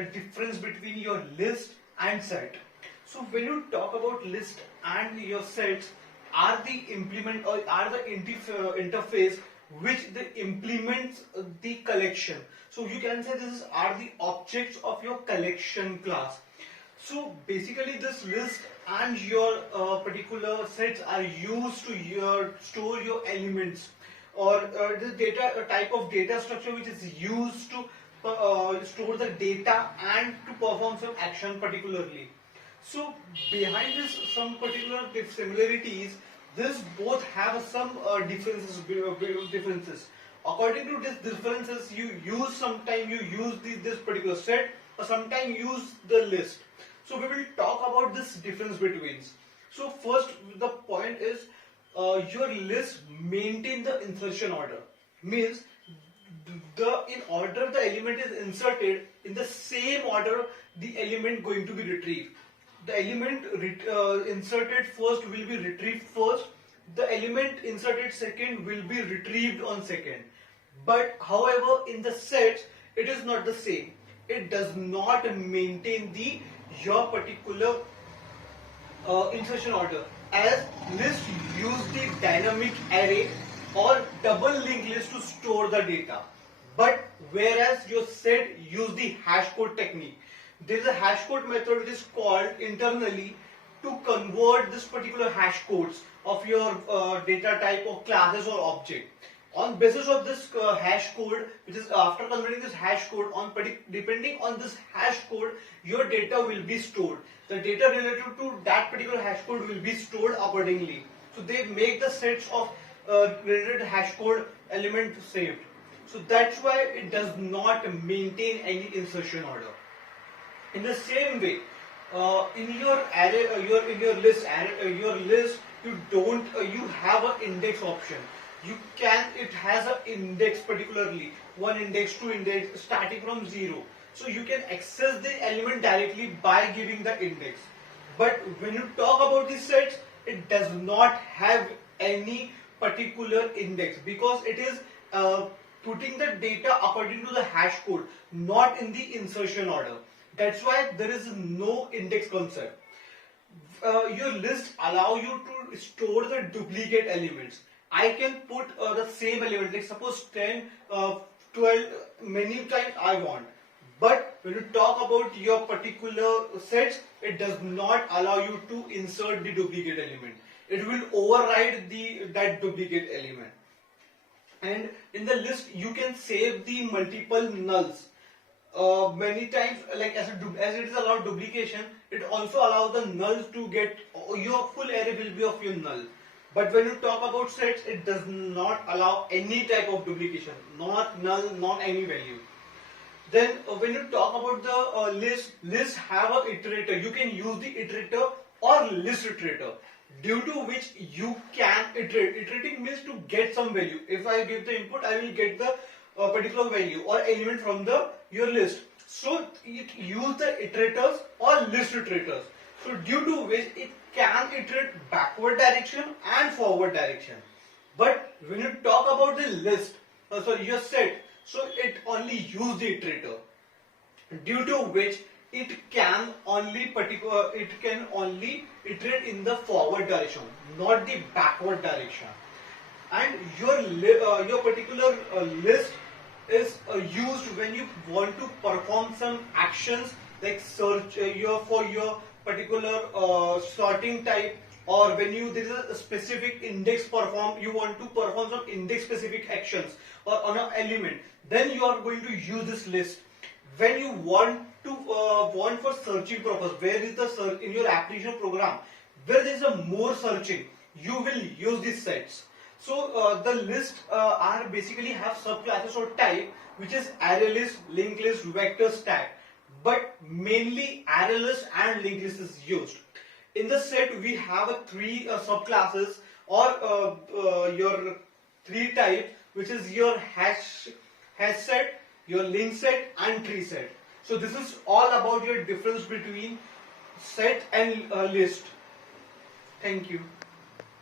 the difference between your list and set. So when you talk about list and your sets, are the implement or are the interface which they implements the collection. So you can say this are the objects of your collection class. So basically this list and your particular sets are used to store your elements, or the data type of data structure which is used to store the data and to perform some action particularly. So behind this some particular similarities, this both have some differences. According to these differences, you use this particular set, or sometimes use the list. So we will talk about this difference between. So first the point is your list maintain the insertion order. Means in order the element is inserted, in the same order the element going to be retrieved. The element inserted first will be retrieved first. The element inserted second will be retrieved on second. But however, in the sets, it is not the same. It does not maintain your particular insertion order, as list use the dynamic array or double linked list to store the data. But whereas your set use the hash code technique. There is a hash code method which is called internally to convert this particular hash codes of your data type or classes or object. On basis of this hash code, which is after converting this hash code, depending on this hash code, your data will be stored. The data related to that particular hash code will be stored accordingly. So they make the sets of related hash code element saved. So that's why it does not maintain any insertion order. In the same way, in your array, in your list, you have an index option. It has an index particularly, one index, two index, starting from 0. So you can access the element directly by giving the index. But when you talk about the sets, it does not have any particular index, because it is putting the data according to the hash code, not in the insertion order. That's why there is no index concept. Your list allow you to store the duplicate elements. I can put the same element, like suppose 10, 12, many times I want. But when you talk about your particular sets, it does not allow you to insert the duplicate element. It will override that duplicate element. And in the list, you can save the multiple nulls. Many times, like as it is allowed duplication, it also allows the nulls to get, your full array will be of your null. But when you talk about sets, it does not allow any type of duplication, not null, not any value. Then when you talk about the list have a iterator. You can use the iterator or list iterator, due to which you can iterate. Iterating means to get some value. If I give the input, I will get the particular value or element from your list. So it use the iterators or list iterators. So due to which it can iterate backward direction and forward direction. But when you talk about the list, your set, so it only use the iterator, due to which it can only iterate in the forward direction, not the backward direction. And your particular list is used when you want to perform some actions like search for your particular sorting type, or when there is a specific index you want to perform some index specific actions or on an element, then you are going to use this list. When you want for searching purpose, where is the search in your application program, where there is a more searching, you will use these sets. So the list are basically have subclasses or type, which is array list, linked list, vector, stack. But mainly array list and linked list is used. In the set, we have three subclasses or your three types, which is your hash set, your link set, and tree set. So this is all about your difference between set and list. Thank you.